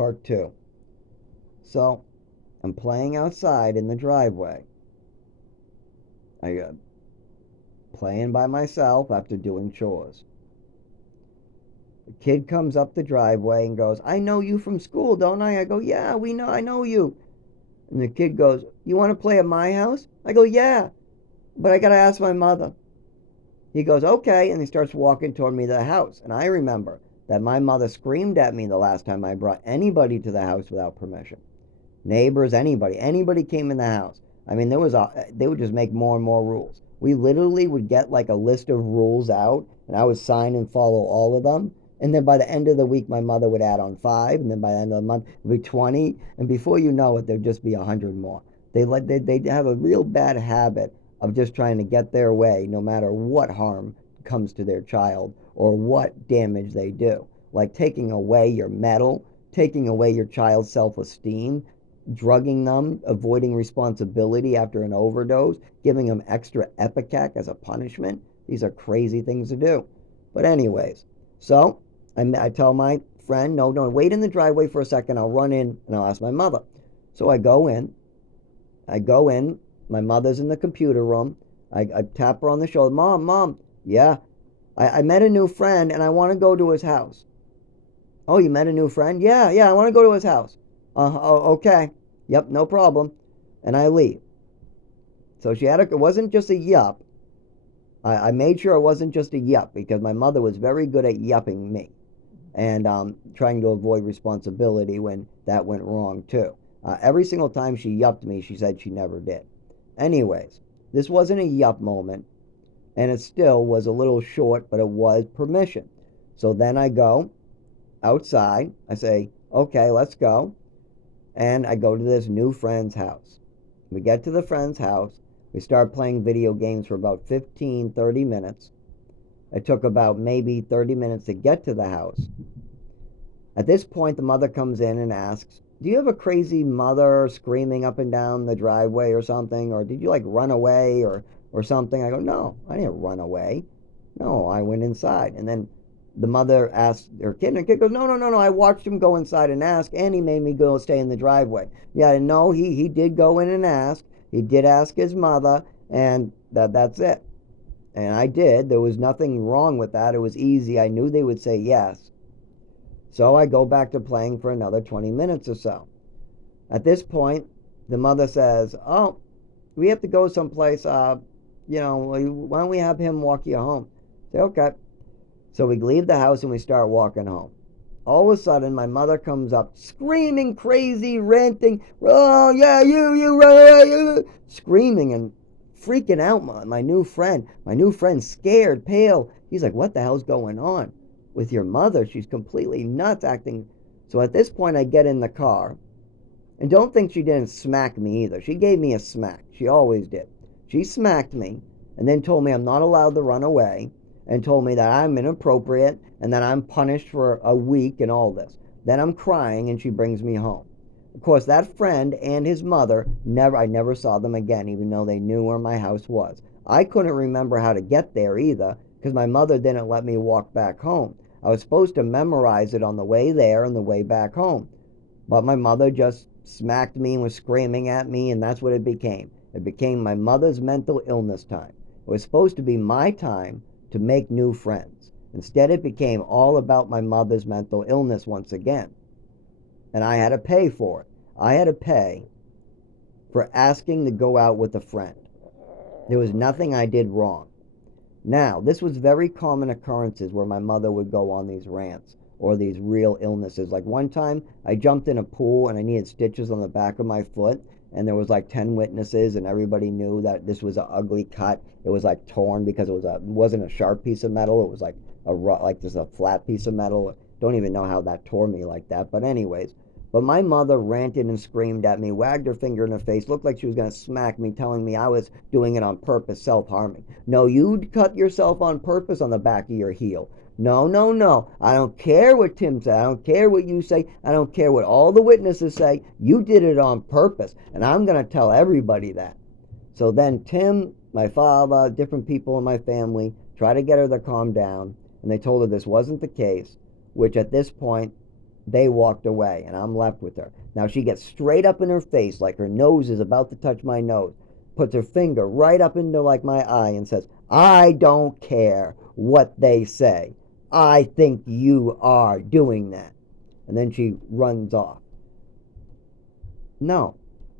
part two. So I'm playing outside in the driveway. I playing by myself after doing chores. The kid comes up the driveway and goes, "I know you from school, don't I?" I go, "Yeah, I know you." And the kid goes, "You want to play at my house?" I go, "Yeah, but I got to ask my mother." He goes, "Okay," and he starts walking toward me to the house. And I remember that my mother screamed at me the last time I brought anybody to the house without permission. Neighbors, anybody came in the house. I mean, they would just make more and more rules. We literally would get like a list of rules out, and I would sign and follow all of them. And then by the end of the week, my mother would add on five, and then by the end of the month, it would be 20. And before you know it, there'd just be 100 more. They have a real bad habit of just trying to get their way, no matter what harm comes to their child or what damage they do. Like taking away your medal, taking away your child's self-esteem, drugging them, avoiding responsibility after an overdose, giving them extra Epicac as a punishment. These are crazy things to do. But anyways, so I tell my friend, no, wait in the driveway for a second. I'll run in and I'll ask my mother. So I go in. My mother's in the computer room. I tap her on the shoulder. Mom, yeah. I met a new friend and I want to go to his house. Oh, you met a new friend? Yeah, I want to go to his house. Oh, okay. Yep, no problem. And I leave. So it wasn't just a yup. I made sure it wasn't just a yup because my mother was very good at yupping me and trying to avoid responsibility when that went wrong too. Every single time she yupped me, she said she never did. Anyways, this wasn't a yup moment, and it still was a little short, but it was permission. So then I go outside. I say, okay, let's go. And I go to this new friend's house. We get to the friend's house. We start playing video games for about 15, 30 minutes. It took about maybe 30 minutes to get to the house. At this point, the mother comes in and asks, "Do you have a crazy mother screaming up and down the driveway or something? Or did you like run away or something?" I go, "No, I didn't run away. No, I went inside." And then the mother asked her kid, and the kid goes, No. I watched him go inside and ask, and he made me go stay in the driveway. Yeah, no, he did go in and ask. He did ask his mother, and that's it. And I did. There was nothing wrong with that. It was easy. I knew they would say yes. So I go back to playing for another 20 minutes or so. At this point, the mother says, "Oh, we have to go someplace. Why don't we have him walk you home?" I say, "Okay." So we leave the house and we start walking home. All of a sudden, my mother comes up screaming, crazy, ranting, "Oh, yeah, you run away," screaming and freaking out. My new friend, scared, pale. He's like, "What the hell's going on with your mother? She's completely nuts acting." So at this point, I get in the car. And don't think she didn't smack me either. She gave me a smack. She always did. She smacked me and then told me I'm not allowed to run away and told me that I'm inappropriate and that I'm punished for a week and all this. Then I'm crying and she brings me home. Of course, that friend and his mother, I never saw them again, even though they knew where my house was. I couldn't remember how to get there either because my mother didn't let me walk back home. I was supposed to memorize it on the way there and the way back home. But my mother just smacked me and was screaming at me, and that's what it became. It became my mother's mental illness time. It was supposed to be my time to make new friends. Instead, it became all about my mother's mental illness once again. And I had to pay for it. I had to pay for asking to go out with a friend. There was nothing I did wrong. Now, this was very common occurrences where my mother would go on these rants or these real illnesses. Like one time, I jumped in a pool and I needed stitches on the back of my foot, and there was like 10 witnesses, and everybody knew that this was an ugly cut. It was like torn because it wasn't a sharp piece of metal. It was like just a flat piece of metal. Don't even know how that tore me like that. But anyways, but my mother ranted and screamed at me, wagged her finger in her face, looked like she was going to smack me, telling me I was doing it on purpose, self-harming. No, you'd cut yourself on purpose on the back of your heel. No. I don't care what Tim said. I don't care what you say. I don't care what all the witnesses say. You did it on purpose, and I'm going to tell everybody that. So then Tim, my father, different people in my family tried to get her to calm down, and they told her this wasn't the case, which at this point, They walked away, and I'm left with her. Now she gets straight up in her face, like her nose is about to touch my nose, puts her finger right up into like my eye and says, I don't care what they say. I think you are doing that. And then she runs off. No,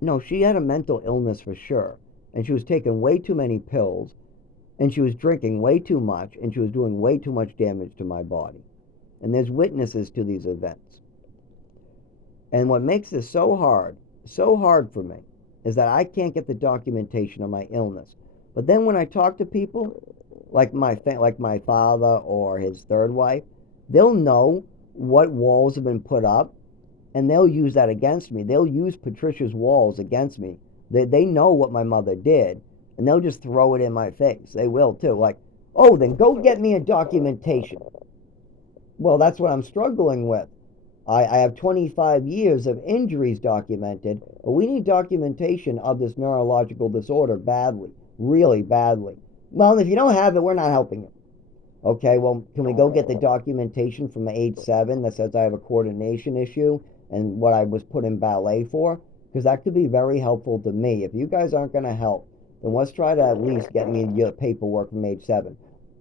no, she had a mental illness for sure. And she was taking way too many pills, and she was drinking way too much, and she was doing way too much damage to my body. And there's witnesses to these events. And what makes this so hard for me, is that I can't get the documentation of my illness. But then when I talk to people, like my father or his third wife, they'll know what walls have been put up, and they'll use that against me. They'll use Patricia's walls against me. They know what my mother did, and they'll just throw it in my face. They will too. Like, oh, then go get me a documentation. Well, that's what I'm struggling with. I have 25 years of injuries documented, but we need documentation of this neurological disorder badly, really badly. Well, if you don't have it, we're not helping you. Okay, well, can we go get the documentation from age 7 that says I have a coordination issue and what I was put in ballet for? Because that could be very helpful to me. If you guys aren't going to help, then let's try to at least get me your paperwork from age 7.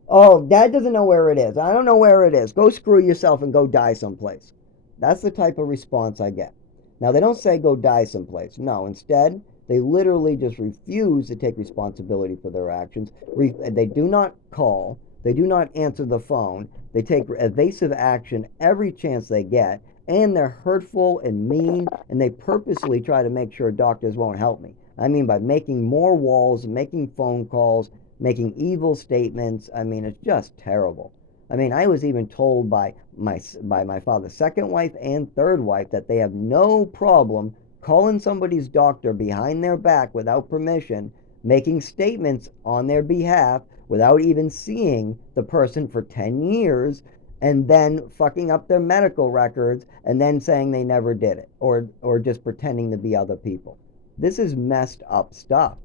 Oh, Dad doesn't know where it is. I don't know where it is. Go screw yourself and go die someplace. That's the type of response I get. Now, they don't say go die someplace. No, instead, they literally just refuse to take responsibility for their actions. They do not call. They do not answer the phone. They take evasive action every chance they get. And they're hurtful and mean. And they purposely try to make sure doctors won't help me. I mean, by making more walls, making phone calls, making evil statements. I mean, it's just terrible. I mean, I was even told by my father's second wife and third wife that they have no problem calling somebody's doctor behind their back without permission, making statements on their behalf without even seeing the person for 10 years, and then fucking up their medical records and then saying they never did it, or just pretending to be other people. This is messed up stuff.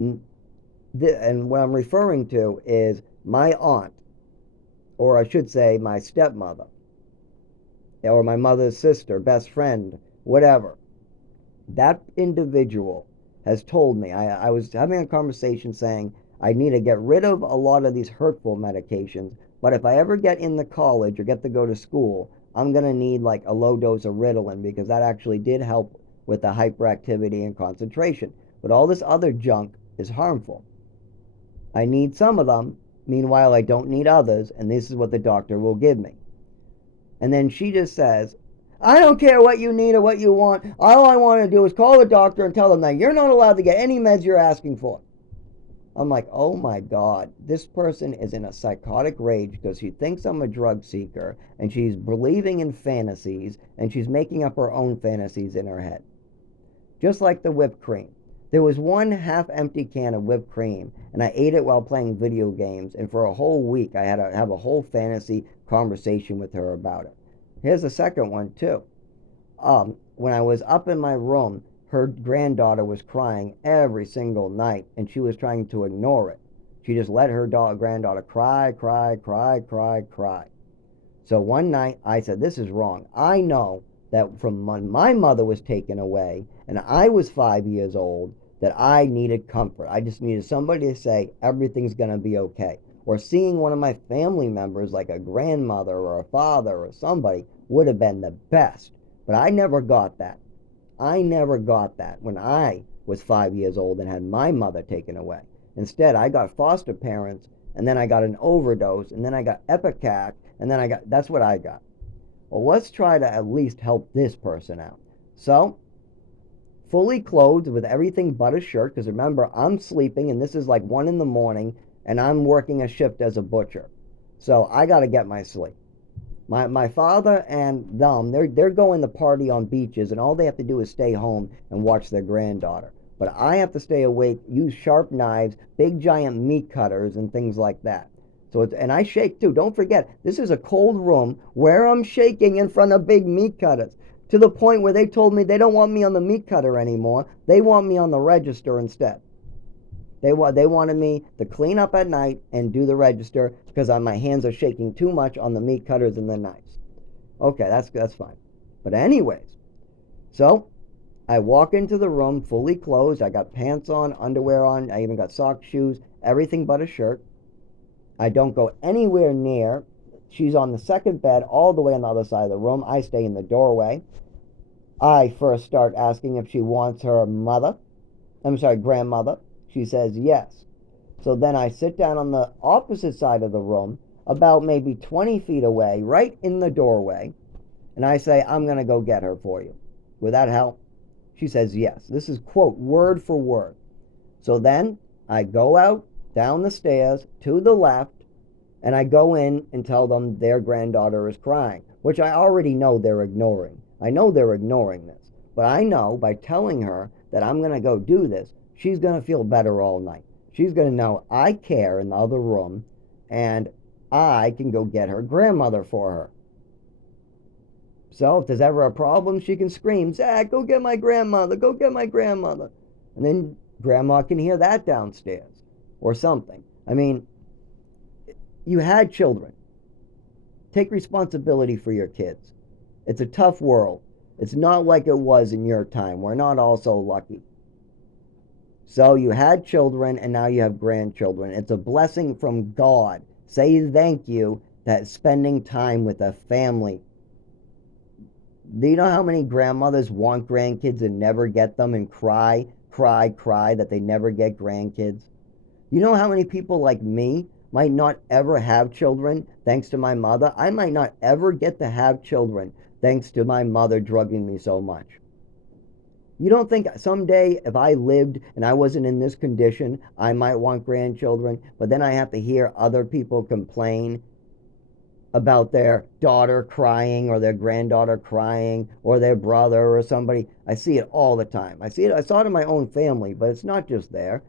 And what I'm referring to is my aunt, or I should say my stepmother, or my mother's sister, best friend, whatever. That individual has told me, I was having a conversation saying I need to get rid of a lot of these hurtful medications, but if I ever get into college or get to go to school, I'm going to need like a low dose of Ritalin, because that actually did help with the hyperactivity and concentration. But all this other junk is harmful. I need some of them. Meanwhile, I don't need others, and this is what the doctor will give me. And then she just says, I don't care what you need or what you want. All I want to do is call the doctor and tell them that you're not allowed to get any meds you're asking for. I'm like, oh my God, this person is in a psychotic rage because she thinks I'm a drug seeker, and she's believing in fantasies, and she's making up her own fantasies in her head. Just like the whipped cream. There was one half-empty can of whipped cream, and I ate it while playing video games, and for a whole week I had to have a whole fantasy conversation with her about it. Here's the second one, too. When I was up in my room, her granddaughter was crying every single night, and she was trying to ignore it. She just let her granddaughter cry. So one night I said, this is wrong. I know that from when my mother was taken away and I was 5 years old, that I needed comfort. I just needed somebody to say everything's going to be okay. Or seeing one of my family members, like a grandmother or a father or somebody, would have been the best. But I never got that. I never got that when I was 5 years old and had my mother taken away. Instead, I got foster parents, and then I got an overdose, and then I got Ipecac, and then that's what I got. Well, let's try to at least help this person out. So, fully clothed with everything but a shirt, because remember, I'm sleeping, and this is like 1 in the morning, and I'm working a shift as a butcher. So I got to get my sleep. My father and them, they're going to party on beaches, and all they have to do is stay home and watch their granddaughter. But I have to stay awake, use sharp knives, big giant meat cutters, and things like that. So and I shake too. Don't forget, this is a cold room where I'm shaking in front of big meat cutters, to the point where they told me they don't want me on the meat cutter anymore. They want me on the register instead. They wanted me to clean up at night and do the register because my hands are shaking too much on the meat cutters and the knives. Okay, that's fine. But anyways, so I walk into the room fully clothed. I got pants on, underwear on. I even got socks, shoes, everything but a shirt. I don't go anywhere near. She's on the second bed, all the way on the other side of the room. I stay in the doorway. I first start asking if she wants her grandmother. She says yes. So then I sit down on the opposite side of the room, about maybe 20 feet away, right in the doorway, and I say, I'm going to go get her for you. Would that help? She says yes. This is, quote, word for word. So then I go out down the stairs to the left, and I go in and tell them their granddaughter is crying, which I already know they're ignoring. I know they're ignoring this, but I know by telling her that I'm going to go do this, she's going to feel better all night. She's going to know I care in the other room, and I can go get her grandmother for her. So if there's ever a problem, she can scream, Zach, go get my grandmother, go get my grandmother. And then grandma can hear that downstairs or something. I mean, you had children. Take responsibility for your kids. It's a tough world. It's not like it was in your time. We're not all so lucky. So you had children and now you have grandchildren. It's a blessing from God. Say thank you that spending time with a family. Do you know how many grandmothers want grandkids and never get them and cry, cry, cry that they never get grandkids? You know how many people like me might not ever have children thanks to my mother? I might not ever get to have children thanks to my mother drugging me so much. You don't think someday if I lived and I wasn't in this condition, I might want grandchildren, but then I have to hear other people complain about their daughter crying or their granddaughter crying or their brother or somebody. I see it all the time. I saw it in my own family, but it's not just there.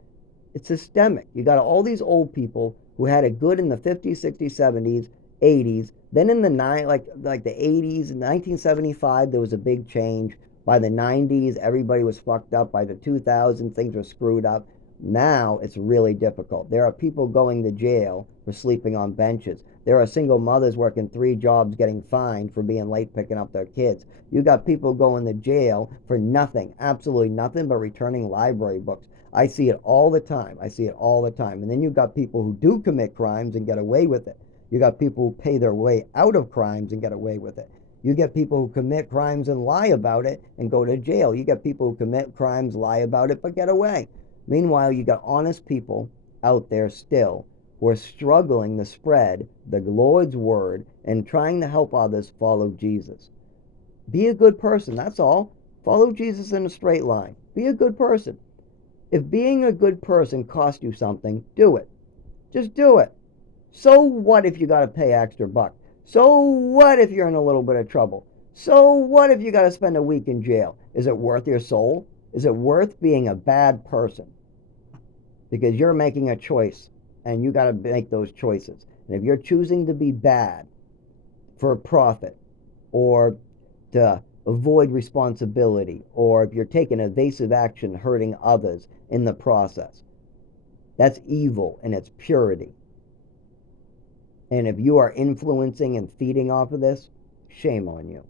It's systemic. You got all these old people who had it good in the 50s, 60s, 70s, 80s. Then in the like the 80s, in 1975, there was a big change. By the 90s, everybody was fucked up. By the 2000s, things were screwed up. Now it's really difficult. There are people going to jail for sleeping on benches. There are single mothers working 3 jobs getting fined for being late picking up their kids. You got people going to jail for nothing, absolutely nothing but returning library books. I see it all the time. I see it all the time. And then you've got people who do commit crimes and get away with it. You got people who pay their way out of crimes and get away with it. You get people who commit crimes and lie about it and go to jail. You get people who commit crimes, lie about it, but get away. Meanwhile, you got honest people out there still who are struggling to spread the Lord's word and trying to help others follow Jesus. Be a good person, that's all. Follow Jesus in a straight line. Be a good person. If being a good person costs you something, do it. Just do it. So what if you got to pay extra buck? So what if you're in a little bit of trouble? So what if you got to spend a week in jail? Is it worth your soul? Is it worth being a bad person? Because you're making a choice and you got to make those choices. And if you're choosing to be bad for a profit or to avoid responsibility, or if you're taking evasive action hurting others in the process, that's evil in its purity. And if you are influencing and feeding off of this, shame on you.